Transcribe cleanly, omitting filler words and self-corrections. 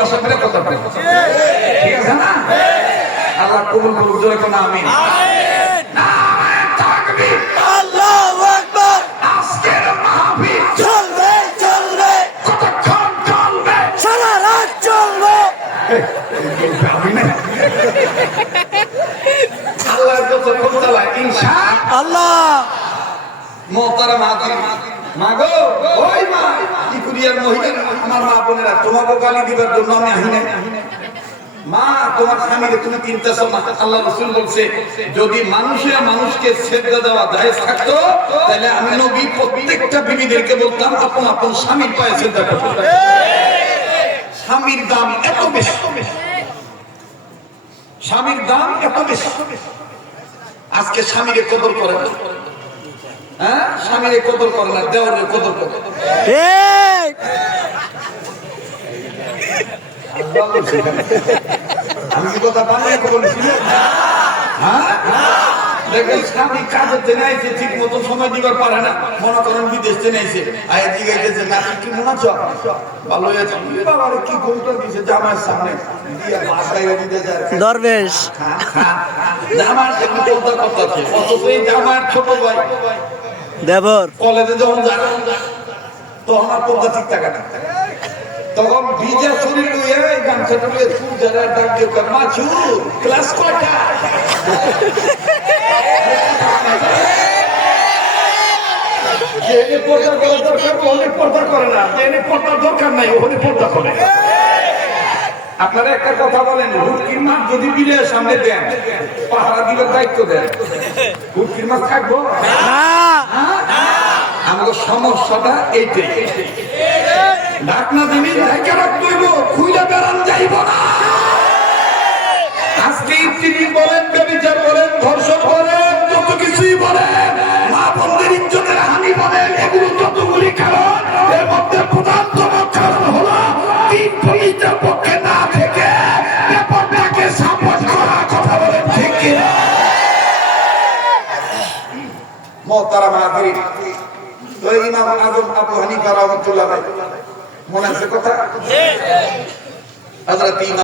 প্রত্যাশা করে কথা বলে, ঠিক আছে না? আল্লাহ কবুল করুক, জোরে কোন আমিন। নারায়ে তাকবীর, আল্লাহু আকবার। আজকের মাহফিল চলবে চলবে, কতক্ষণ চলবে? সারা রাত চলবে। আমি না আল্লাহ যতক্ষণ চালায় ইনশাআল্লাহ। মোহতারাম হাজির, মা গো, ওই মা, ইকুরিয়ার মহিলা, আমার মা বোনেরা, তোমাকে গালি দিবার জন্য আমি আহি নাই। মা, তোমার স্বামীকে তুমি চিন্তাছো না। আল্লাহ রাসূল বলছে, যদি মানুষে মানুষকে সেজদা দেওয়া জায়েজ থাকতো, তাহলে আমি নবী প্রত্যেকটা বিবিদেরকে বলতাম আপন আপন স্বামীর পায়ে সেজদা করতে। স্বামীর দাম এত বেশি, স্বামীর দাম এত বেশি। আজকে স্বামীরে কদর করে না, হ্যাঁ, স্বামীরে কদর করে না, দেওয়ারের কদর করে। ঠিক। আমি কি কথা বানিয়ে বলেছি? হ্যাঁ, দেখবেন স্বামী কাজের জন্য আইছে, ঠিক মতো সময় দিবার পারে না, মনে করেন বিদেশ থেকে আইছে, আয় জিগাইতেছে নাকি কি মনে হচ্ছে ভালো হয়েছে, বাবার কি গরুটা দিয়েছে জামার সামনে দিয়া ভাত খাইয়ে দিতে যায় দরবেশ জামার সামনে পর্দা করতেছে, অথচ এই জামার ছোট ভাই দেবর কলেজে যখন যায় তখন আর পর্দা ঠিক থাকে না, তখন ভিজা শরীর লইয়া এই গামছাটা লইয়া চুল যারা ডাক দিয়ে মাছু ক্লাস কয়টা, পর্দা করার দরকার ওখানে পর্দা করে না, পর্দার দরকার নাই ওখানে পর্দা করে। আপনারা একটা কথা বলেন, হুটকির মাছ যদি বিলের সামনে দেন, পাহারা দিবার দায়িত্ব দেন, হুটকির মাছ থাকবো না। আমাদের সমস্যাটা এইটাই, ঢাকনা জিনিস ঢাকা রাখতে হইব, খুইলা বেড়ান যাইব না। আজকে ইফতিনি বলেন, ব্যভিচার বলেন, ধর্ষণ বলেন, যত কিছুই বলেন, মা বোনদের ইজ্জতের হানি বলেন, এগুলো যতগুলি কারণ, এর মধ্যে প্রধানতম কারণ হলো তিন পুলিশের পক্ষে না থেকে ব্যাপারটাকে সাপোর্ট করা। কথা বলেন ঠিক কিনা? মোহতারাম হাজিরিন, ইমাম আজম আবু হানিফা রাহমাতুল্লাহ মনে আছে কথা? হযরত